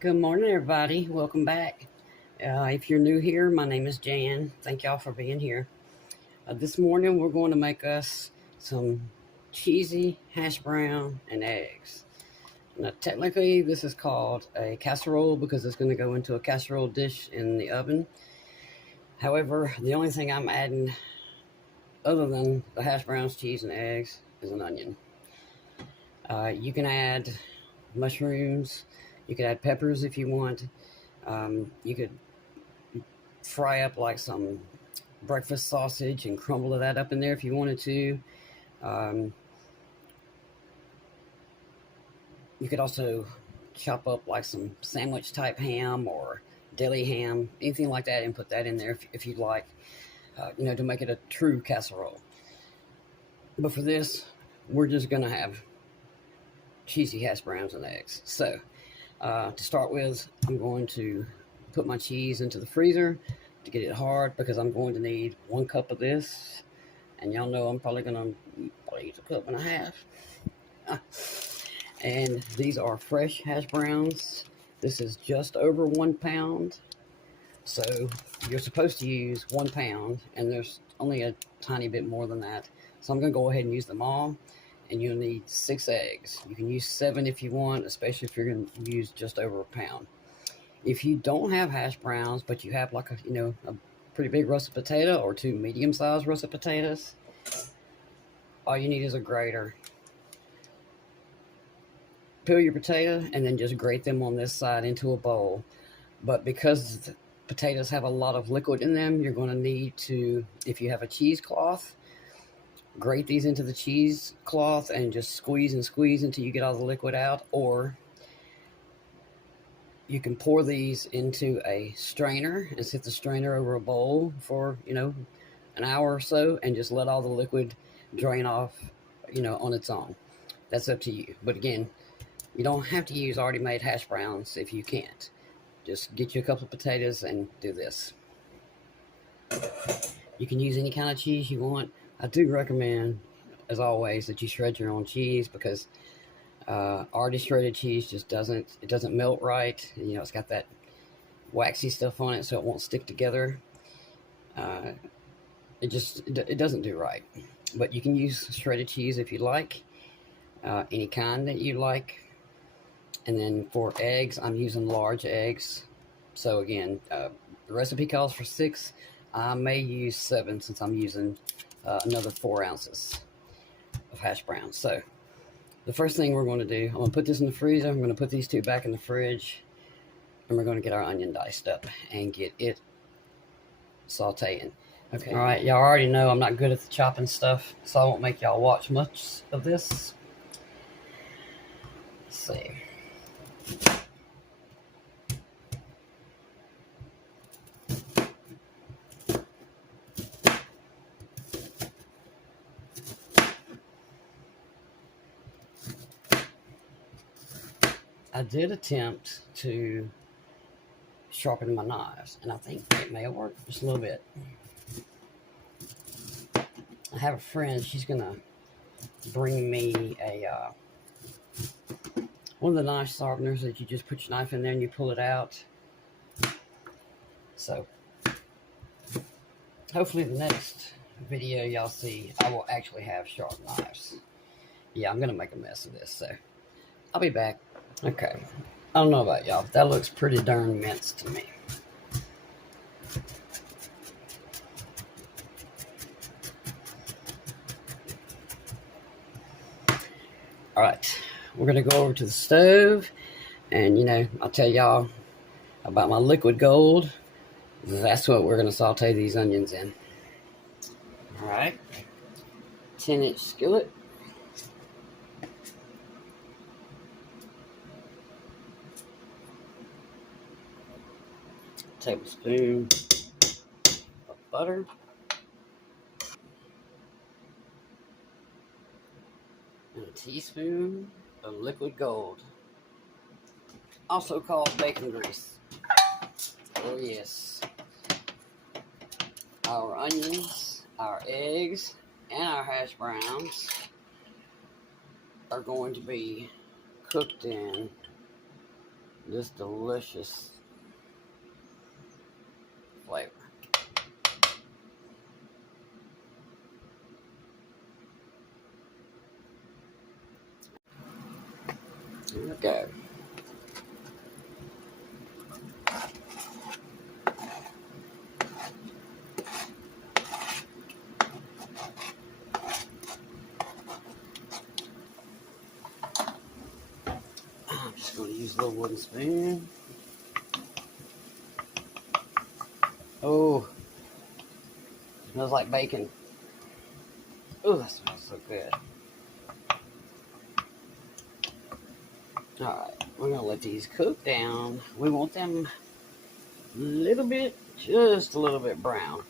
Good morning, everybody. Welcome back. If you're new here, my name is Jan. Thank y'all for being here. This morning, we're going to make us some cheesy hash brown and eggs. Now, technically, this is called a casserole because it's going to go into a casserole dish in the oven. However, the only thing I'm adding other than the hash browns, cheese, and eggs is an onion. You can add mushrooms. You could add peppers if you want. You could fry up like some breakfast sausage and crumble that up in there if you wanted to. You could also chop up like some sandwich type ham or deli ham, anything like that, and put that in there if you'd like, to make it a true casserole. But for this, we're just going to have cheesy hash browns and eggs. So to start with, I'm going to put my cheese into the freezer to get it hard because I'm going to need 1 cup of this. And y'all know I'm probably going to use a cup and a half. And these are fresh hash browns. This is just over 1 pound. So you're supposed to use 1 pound, and there's only a tiny bit more than that. So I'm going to go ahead and use them all. And you'll need 6 eggs. You can use 7 if you want, especially if you're going to use just over 1 pound. If you don't have hash browns, but you have like a pretty big russet potato or 2 medium-sized russet potatoes, all you need is a grater. Peel your potato and then just grate them on this side into a bowl. But because the potatoes have a lot of liquid in them, you're going to need to, if you have a cheesecloth, grate these into the cheesecloth and just squeeze and squeeze until you get all the liquid out. Or you can pour these into a strainer and sit the strainer over a bowl for, an hour or so and just let all the liquid drain off, on its own. That's up to you. But again, you don't have to use already made hash browns if you can't. Just get you a couple of potatoes and do this. You can use any kind of cheese you want. I do recommend, as always, that you shred your own cheese because already shredded cheese just doesn't melt right. It's got that waxy stuff on it, so it won't stick together. It doesn't do right. But you can use shredded cheese if you like, any kind that you like. And then for eggs, I'm using large eggs. So again, the recipe calls for 6. I may use 7 since I'm using another 4 ounces of hash browns. So the first thing we're going to do, I'm going to put this in the freezer. I'm going to put these 2 back in the fridge. And we're going to get our onion diced up and get it sauteing. Okay. All right, y'all already know I'm not good at the chopping stuff, so I won't make y'all watch much of this. Let's see. I did attempt to sharpen my knives, and I think it may have worked just a little bit. I have a friend, she's gonna bring me one of the knife sharpeners that you just put your knife in there and you pull it out. So hopefully the next video y'all see, I will actually have sharp knives. Yeah, I'm gonna make a mess of this, so I'll be back. Okay, I don't know about y'all, but that looks pretty darn minced to me. All right, we're gonna go over to the stove, and I'll tell y'all about my liquid gold. That's what we're gonna saute these onions in. All right, 10-inch skillet. Tablespoon of butter. And a teaspoon of liquid gold, also called bacon grease. Oh yes. Our onions, our eggs, and our hash browns are going to be cooked in this delicious flavor. Here we go. I'm just going to use a little wooden spoon. Oh, it smells like bacon. Oh, that smells so good. Alright, we're going to let these cook down. We want them a little bit, just a little bit brown.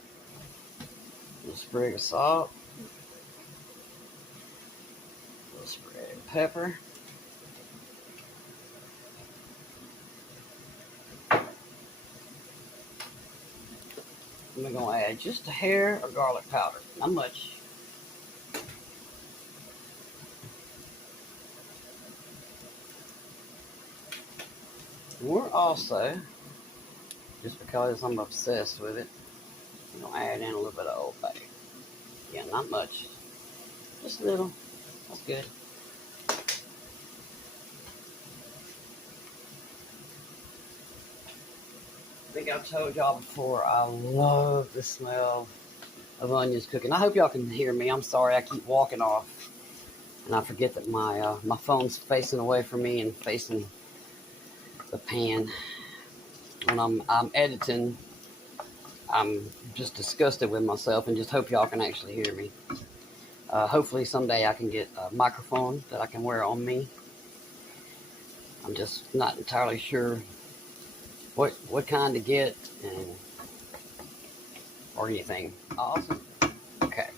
A little sprig of salt. A little sprig of pepper. And we're going to add just a hair of garlic powder. Not much. We're also, just because I'm obsessed with it, I'm going to add in a little bit of Old Bay. Yeah, not much. Just a little. That's good. I think I've told y'all before, I love the smell of onions cooking. I hope y'all can hear me. I'm sorry, I keep walking off. And I forget that my phone's facing away from me and facing the pan. When I'm editing, I'm just disgusted with myself and just hope y'all can actually hear me. Hopefully someday I can get a microphone that I can wear on me. I'm just not entirely sure what kind to get and or anything. Awesome. Okay.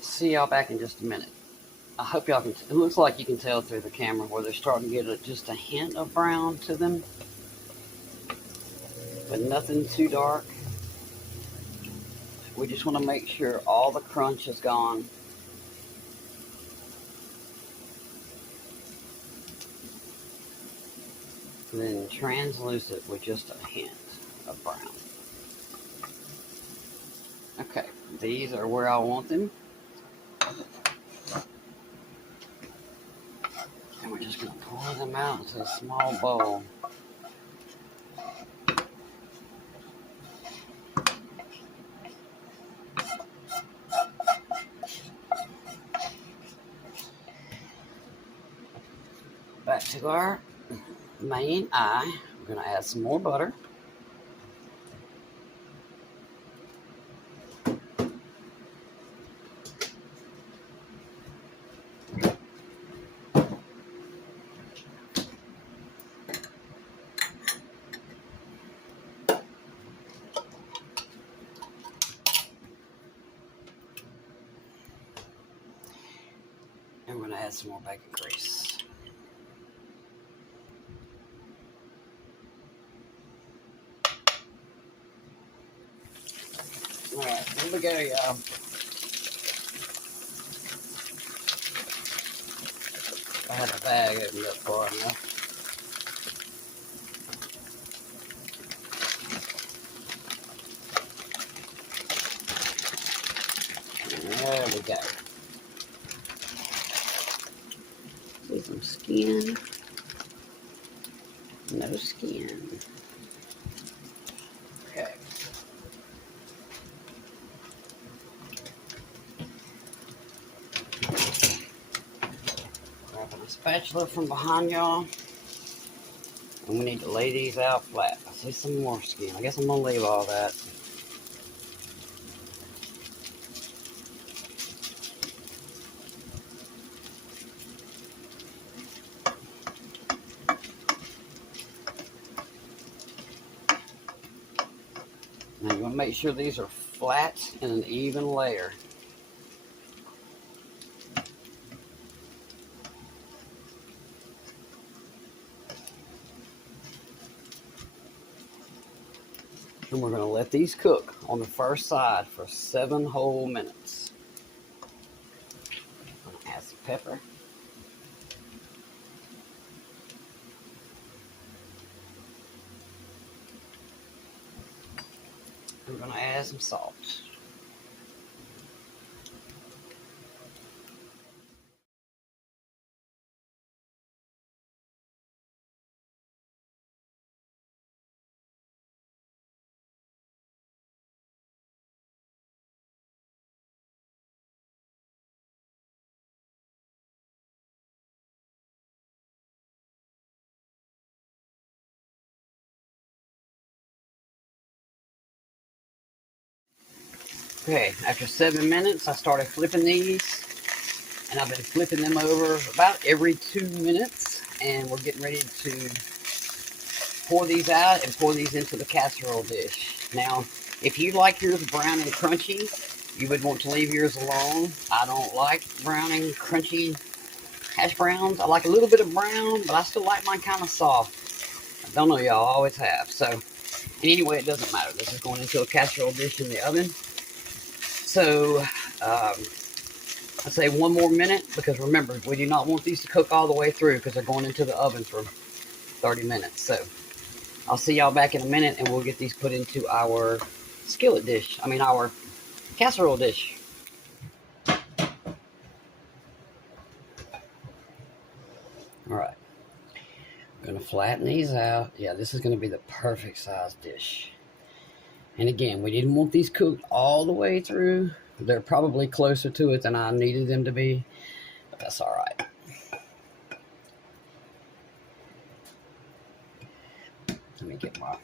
See y'all back in just a minute. I hope y'all can. It looks like you can tell through the camera where they're starting to get just a hint of brown to them, but nothing too dark. We just want to make sure all the crunch is gone. And then transluce it with just a hint of brown. Okay, these are where I want them. And we're just going to pour them out into a small bowl. Back to our main eye. We're going to add some more butter. And we're going to add some more bacon grease. Alright, here we go, y'all. I had the bag opened up far enough. There we go. See some skin. No skin. Okay. Grabbing a spatula from behind y'all. And we need to lay these out flat. I see some more skin. I guess I'm going to leave all that. Now you want to make sure these are flat and an even layer. And we're going to let these cook on the first side for 7 whole minutes. I'm going to add some pepper. we're going to add some salt. Okay, after 7 minutes, I started flipping these, and I've been flipping them over about every 2 minutes, and we're getting ready to pour these out and pour these into the casserole dish. Now, if you like yours brown and crunchy, you would want to leave yours alone. I don't like brown and crunchy hash browns. I like a little bit of brown, but I still like mine kind of soft. I don't know, y'all, always have. So, and anyway, it doesn't matter. This is going into a casserole dish in the oven. So, I'd say 1 more minute, because remember, we do not want these to cook all the way through because they're going into the oven for 30 minutes. So, I'll see y'all back in a minute, and we'll get these put into our skillet dish. I mean, our casserole dish. All right. I'm going to flatten these out. Yeah, this is going to be the perfect size dish. And again, we didn't want these cooked all the way through. They're probably closer to it than I needed them to be, but that's all right. Let me get my...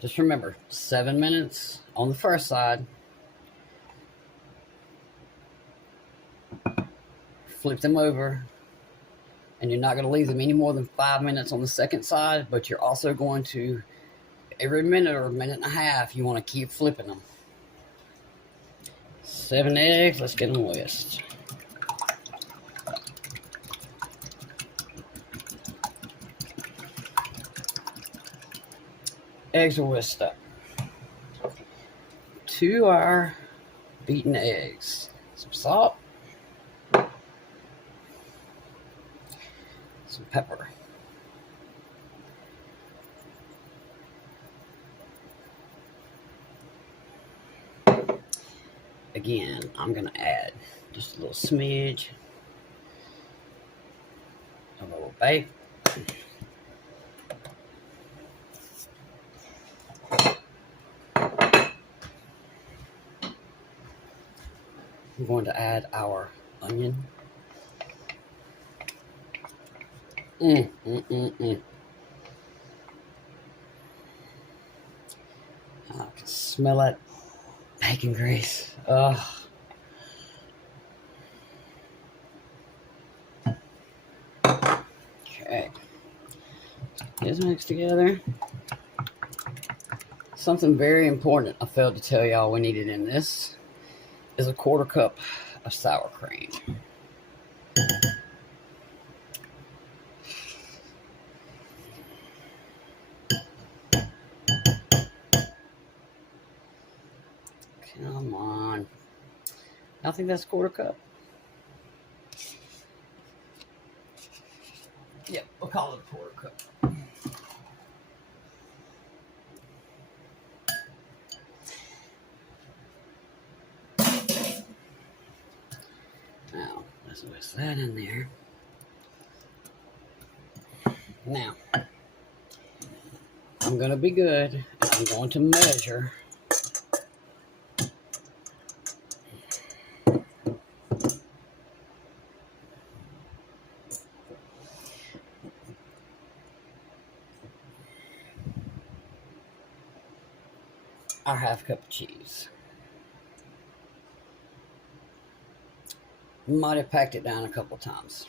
Just remember, 7 minutes on the first side. Flip them over. And you're not going to leave them any more than 5 minutes on the second side, but you're also going to, every minute or a minute and a half, you want to keep flipping them. 7 eggs, let's get them whisked. Eggs are whisked up. 2 are beaten eggs. Some salt. Some pepper. Again, I'm going to add just a little smidge of Old Bay. I'm going to add our onion. I can smell it. Bacon grease. Ugh. Okay. Get this mixed together. Something very important I failed to tell y'all we needed in this is a 1/4 cup of sour cream. Come on. I think that's 1/4 cup. Yep, we'll call it a 1/4 cup. Now, let's whisk that in there. Now, I'm going to be good. I'm going to measure. Our 1/2 cup of cheese. Might have packed it down a couple times.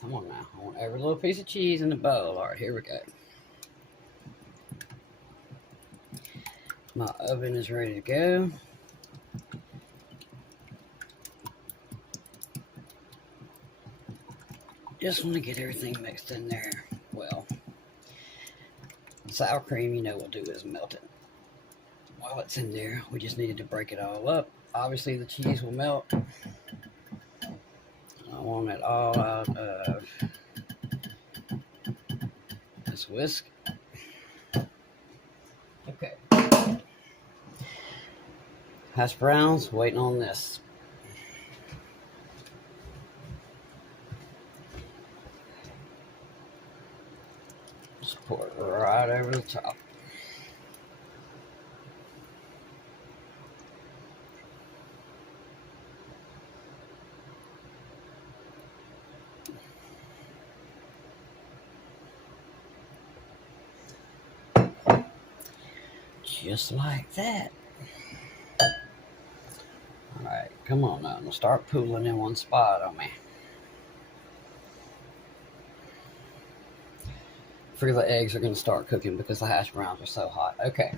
Come on now. I want every little piece of cheese in the bowl. All right, here we go. My oven is ready to go. Just want to get everything mixed in there well. sour cream, you know, will do is melt it. While it's in there, we just needed to break it all up. Obviously, the cheese will melt. I want it all out of this whisk. Okay. Hash browns, waiting on this. Just pour it right over the top. Just like that. Alright, come on now. I'm going to start pooling in one spot on me. I figure the eggs are going to start cooking because the hash browns are so hot. Okay.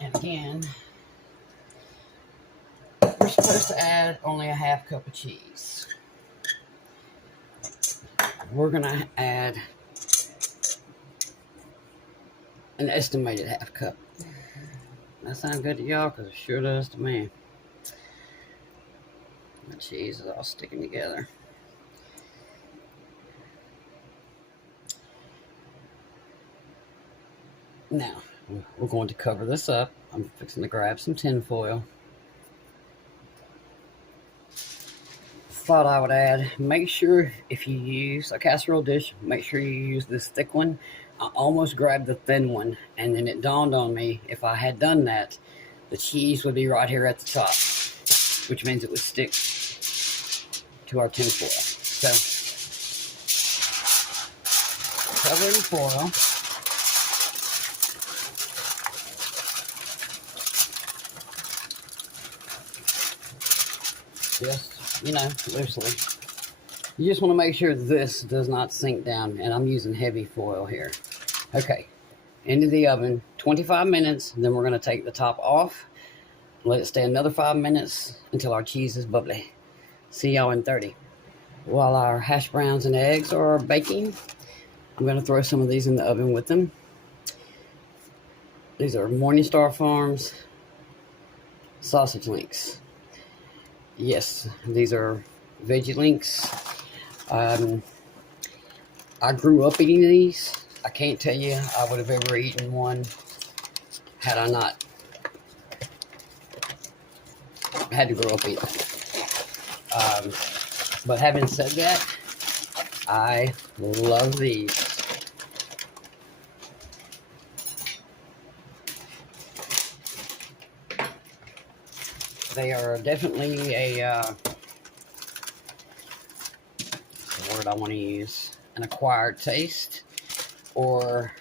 And again, we're supposed to add only a half cup of cheese. We're going to add an estimated half cup. That sounds good to y'all? Because it sure does to me. The cheese is all sticking together. Now, we're going to cover this up. I'm fixing to grab some tin foil. Thought I would add, make sure if you use a casserole dish, make sure you use this thick one. I almost grabbed the thin one, and then it dawned on me, if I had done that, the cheese would be right here at the top, which means it would stick to our tin foil. So, cover in foil. Just, you know, loosely. You just want to make sure this does not sink down, and I'm using heavy foil here. Okay, into the oven, 25 minutes, then we're going to take the top off, let it stay another 5 minutes until our cheese is bubbly. See y'all in 30. While our hash browns and eggs are baking, I'm going to throw some of these in the oven with them. These are Morningstar Farms sausage links. Yes, these are veggie links. I grew up eating these. I can't tell you I would have ever eaten one had I not had to grow up eating them. But having said that, I love these. They are definitely a, what's the word I want to use? An acquired taste, or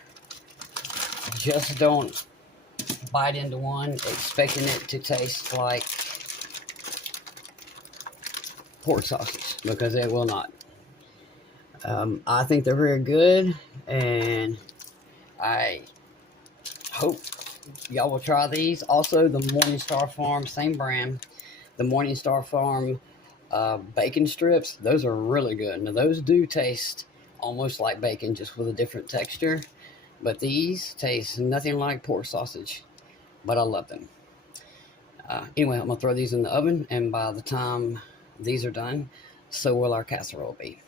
just don't bite into one expecting it to taste like pork sausage, because it will not. I think they're very good, and I hope y'all will try these. Also, the Morningstar Farm, same brand, the Morningstar Farm bacon strips, those are really good. Now, those do taste almost like bacon, just with a different texture. But these taste nothing like pork sausage, but I love them. Anyway, I'm going to throw these in the oven, and by the time these are done, so will our casserole be.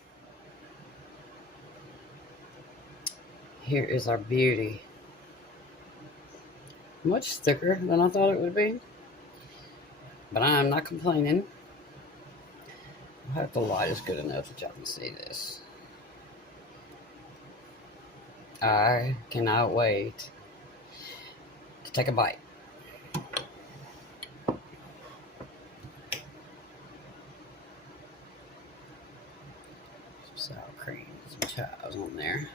Here is our beauty. Much thicker than I thought it would be, but I am not complaining. I hope the light is good enough that y'all can see this. I cannot wait to take a bite. Some sour cream, some chives on there.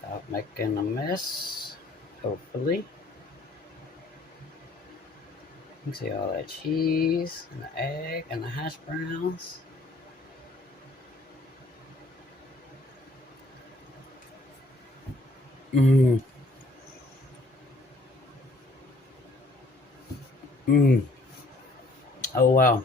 Without making a mess, hopefully. You can see all that cheese and the egg and the hash browns. Mmm. Mmm. Oh, wow.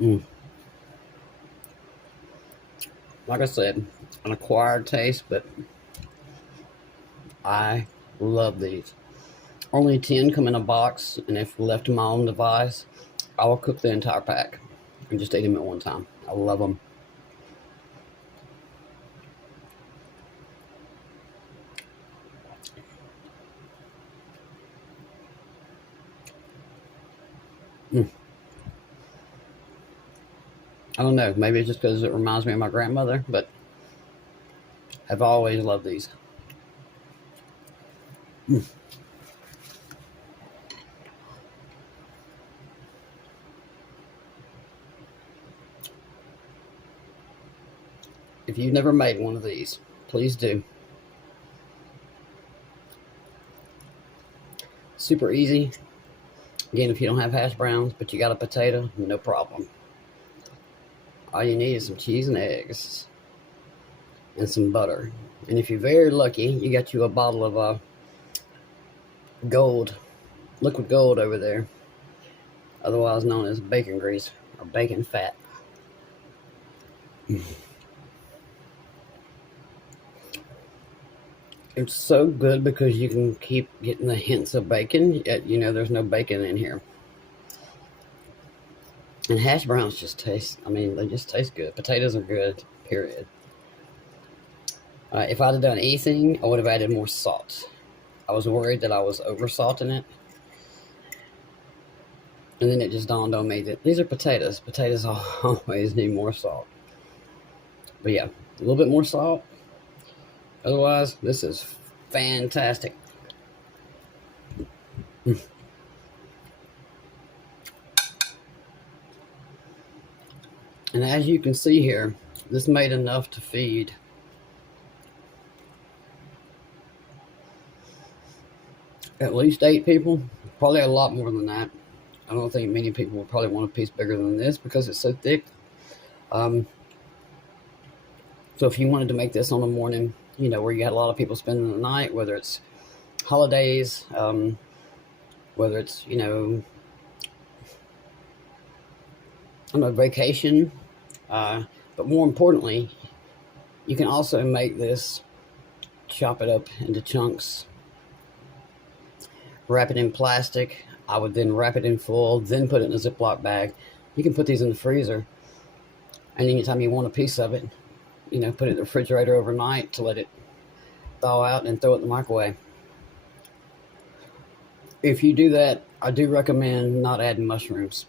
Mm. Like I said, an acquired taste, but I love these. Only 10 come in a box, and if left to my own device, I will cook the entire pack and just eat them at one time. I love them. Mm. I don't know. Maybe it's just because it reminds me of my grandmother, but I've always loved these. Mm. If you've never made one of these, please do. Super easy. Again, if you don't have hash browns, but you got a potato, no problem. All you need is some cheese and eggs and some butter. And if you're very lucky, you got you a bottle of gold, liquid gold over there, otherwise known as bacon grease or bacon fat. It's so good because you can keep getting the hints of bacon, yet you know there's no bacon in here. And hash browns just taste, I mean, they just taste good. Potatoes are good, period. If I'd have done anything, I would have added more salt. I was worried that I was over salting it. And then it just dawned on me that these are potatoes. Potatoes always need more salt. But yeah, a little bit more salt. Otherwise, this is fantastic. And as you can see here, this made enough to feed at least 8 people. Probably a lot more than that. I don't think many people would probably want a piece bigger than this because it's so thick. So if you wanted to make this on the morning, you know, where you had a lot of people spending the night, whether it's holidays, whether it's, you know, on a vacation, but more importantly, you can also make this, chop it up into chunks, wrap it in plastic. I would then wrap it in foil, then put it in a Ziploc bag. You can put these in the freezer, and anytime you want a piece of it, you know, put it in the refrigerator overnight to let it thaw out and throw it in the microwave. If you do that, I do recommend not adding mushrooms.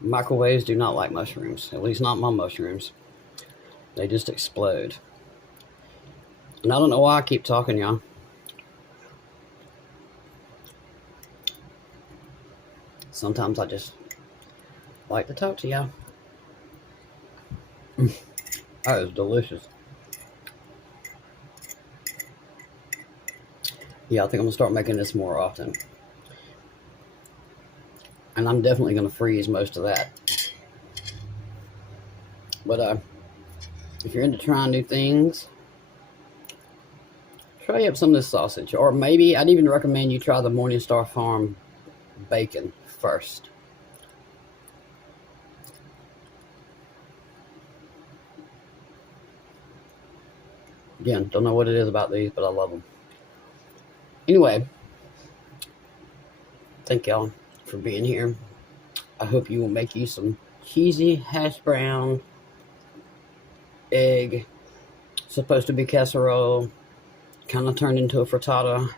Microwaves do not like mushrooms, at least not my mushrooms. They just explode. And I don't know why I keep talking, y'all. Sometimes I just like to talk to y'all. That is delicious. Yeah, I think I'm gonna start making this more often. And I'm definitely gonna freeze most of that. But if you're into trying new things, try up some of this sausage. Or maybe I'd even recommend you try the Morningstar Farm bacon first. Again, don't know what it is about these, but I love them. Anyway, thank y'all for being here. I hope you will make you some cheesy hash brown egg, supposed to be casserole, kind of turned into a frittata,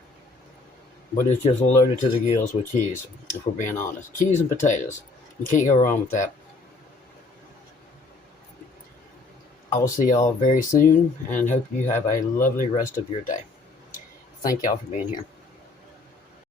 but it's just loaded to the gills with cheese, if we're being honest. Cheese and potatoes. You can't go wrong with that. I will see y'all very soon and hope you have a lovely rest of your day. Thank y'all for being here.